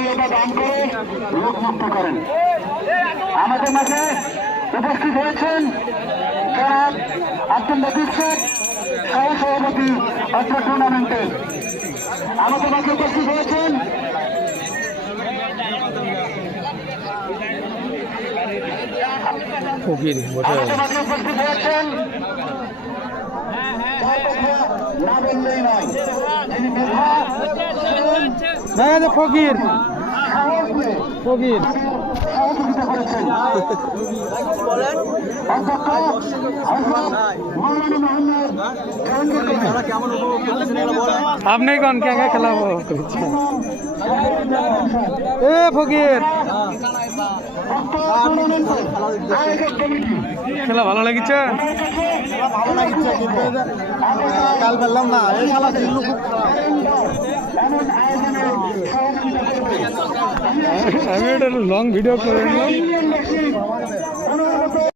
সহযোগিতা দান করে লোকমুক্ত করেন। আমাদের মাঝে উপস্থিত হয়েছেন জনাব আব্দুল লতিফ শেখ, সহসভাপতি অত্র টুর্নামেন্টের। আমাদের মাঝে উপস্থিত হয়েছেন আমাদের মাঝে উপস্থিত হয়েছেন না বললেই নয়, যিনি ফকির ফকির সহযোগিতা করেছেন অধ্যক্ষ মৌলানা মোহাম্মদ আপনি কোন কে খেলাবো এ ফকির খেলা ভালো লাগিছে কাল পেলাম না এই খেলা আমি এটা লং ভিডিও করে